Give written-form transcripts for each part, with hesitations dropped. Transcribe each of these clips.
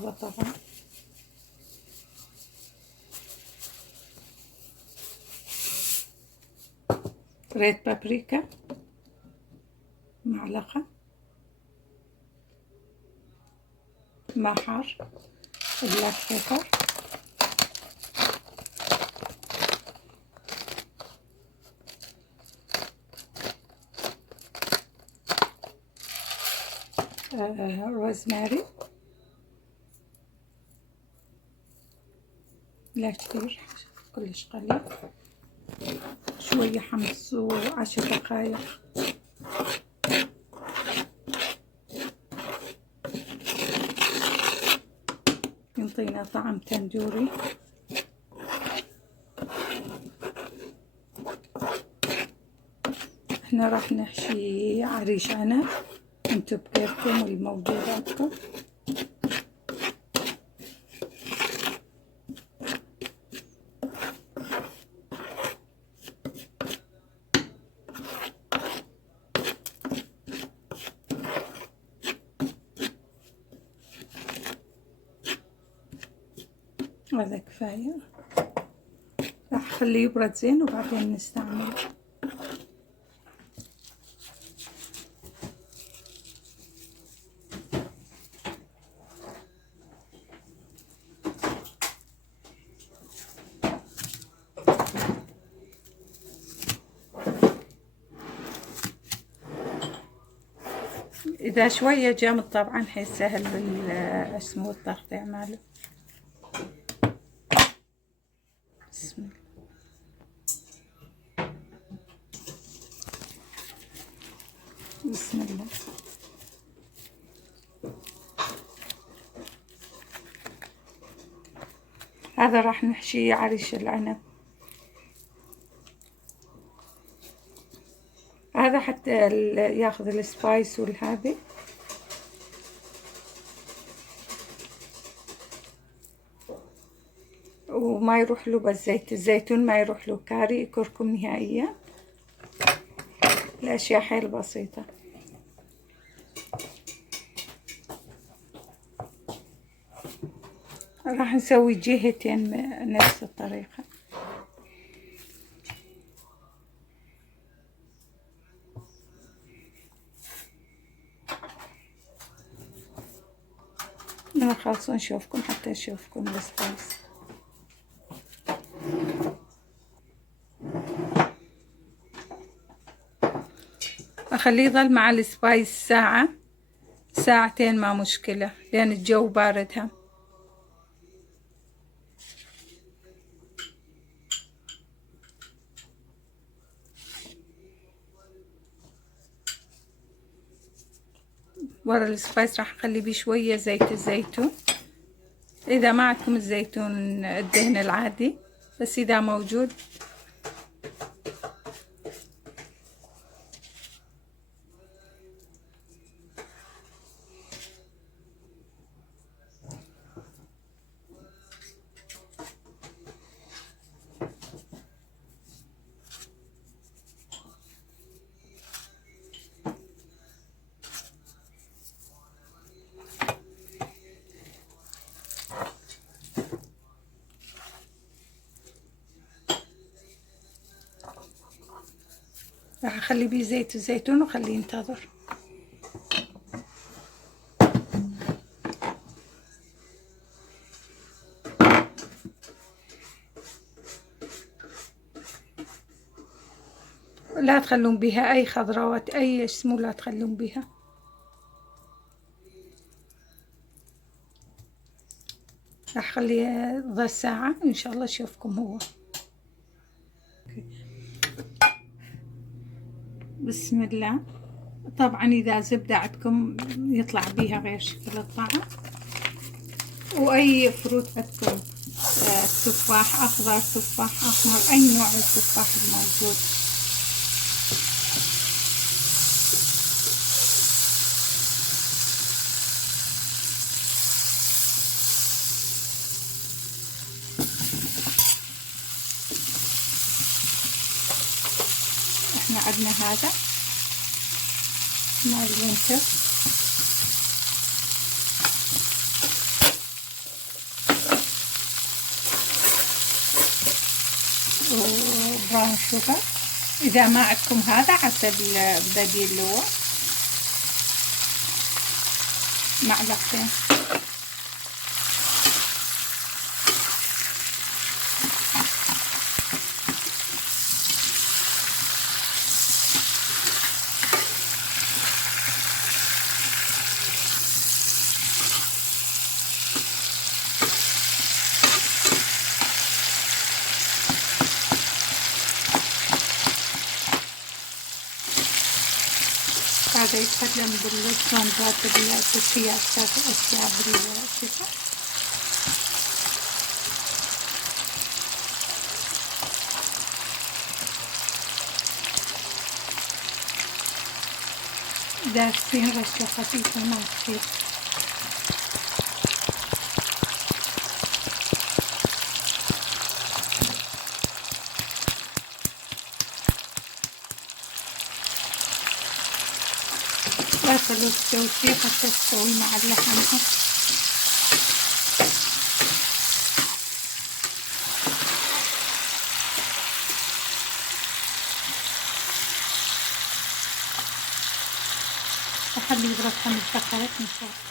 صعبة طبعا. ريد بابريكا معلقة، محر، بلاك بيبر، روزماري، لا كتير، كلش قليل، شوية حمص و10 دقايق. ينطينا طعم تندوري. احنا راح نحشي عريش عنب، انتو بكيفكم والموجود عندكم. هذا كفاية، راح اخليه يبرد زين وبعدين نستعمله. اذا شوية جامد طبعا حيسهل اسمه التقطيع ماله. بسم الله. بسم الله. هذا راح نحشي عريش العنب. هذا حتى ياخذ السبايس والهذي. وما يروح له بالزيت، الزيتون ما يروح له كاري كركم نهائيا. الاشياء حيل بسيطة. راح نسوي جهتين نفس الطريقة. أنا خلاص نشوفكم حتى نشوفكم السبايس. أخليه يظل مع السبايس ساعة ساعتين ما مشكلة، لأن الجو بارد هم. ورا السبايس راح اخلي بيه شوية زيت الزيتون. اذا ما عندكم الزيتون الدهن العادي، بس اذا موجود. راح اخلي بيه زيت الزيتون وخليه ينتظر. لا تخلون بها اي خضروات، اي اسمه لا تخلون بها. راح اخليه ظل ساعة ان شاء الله اشوفكم هو. بسم الله. طبعا اذا زبدة عندكم يطلع بيها غير شكل الطعم، واي فروت عندكم، تفاح اخضر، تفاح احمر، اي نوع من التفاح الموجود. احنا عندنا هذا مال الوينتر. براون شوجر. اذا ما عندكم هذا حسب البديل اللي هو معلقتين. هذا يتكلم بالسوندات بالتركيات أشياء بالشفا. دارسين رشة خفيفة ما كثير. لا تخلوه تسوي شي حتى تسوي مع اللحم. أخليه يبرد 5 دقائق إن شاء الله.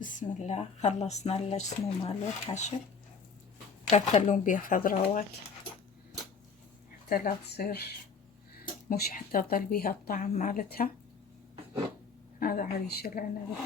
بسم الله. خلصنا الاسمه ماله الحشو. تاكلون بيها خضروات حتى لا تصير مش حتى تضل بيها الطعم مالتها. هذا عريش العنب.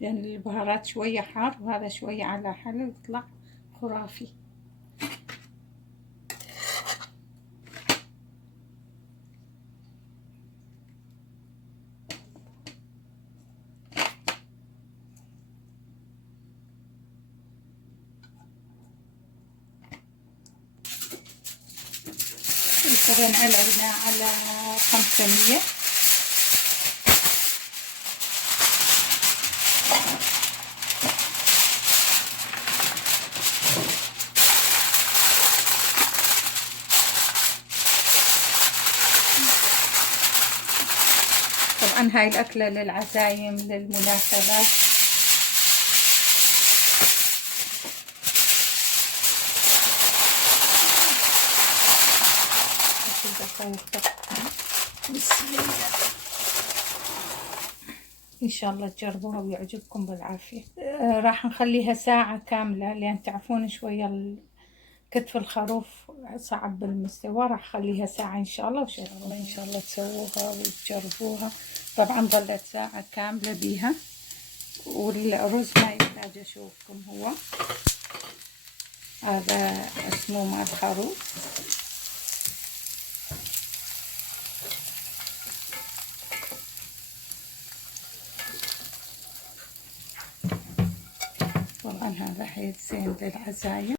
لأن البهارات شوية حار وهذا شوية على حلو يطلع خرافي. طبعا علقنا على 500. طبعا هاي الأكلة للعزايم للمناسبات. بسم الله. إن شاء الله تجربوها ويعجبكم بالعافية. راح نخليها ساعة كاملة لأن تعرفون شوية كتف الخروف صعب بالمستوى. راح خليها ساعة إن شاء الله إن شاء الله تسووها وتجربوها. طبعا ظلت ساعة كاملة بيها والرز ما يحتاج اجي اشوفكم. هو هذا اسمه مال خروف. طبعا هذا حيل زين للعزايم.